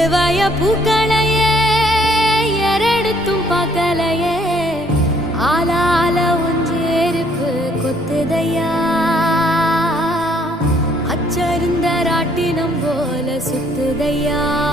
எழுவய பூக்களையே எரடுத்தும் பார்க்கலையே ஆளால ஒஞ்சேருப்பு கொத்துதையா. அச்சருந்த ராட்டினம் போல சுத்துதையா.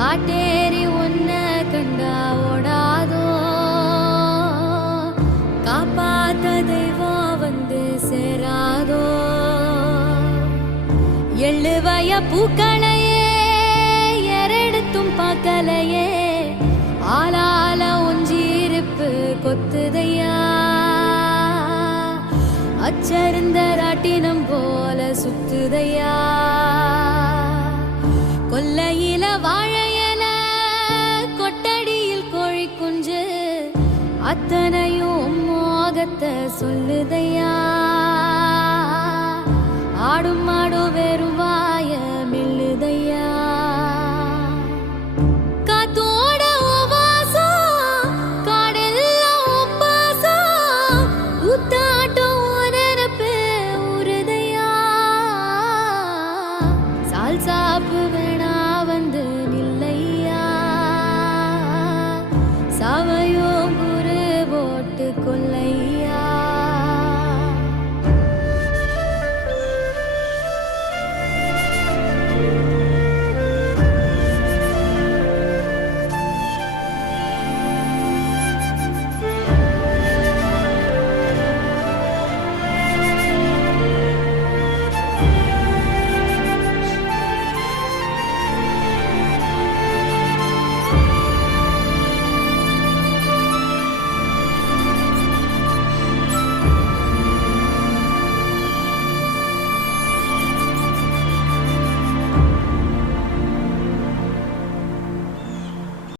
காட்டேரி ஒன்ன கண்டா ஓடாதோ? காப்பாத்த தெய்வம் வந்து சேராதோ? எழுவய பூக்களையே எரெடுத்தும் பார்க்கலையே ஆளால ஒஞ்சிருப்பு கொத்துதையா? அச்சருந்த ராட்டினம் போல சுத்துதையா? கொல்லையில வாழ அத்தனையும் மோகத்தை சொல்லுதையா. ஆடும் ஆடும் con lấy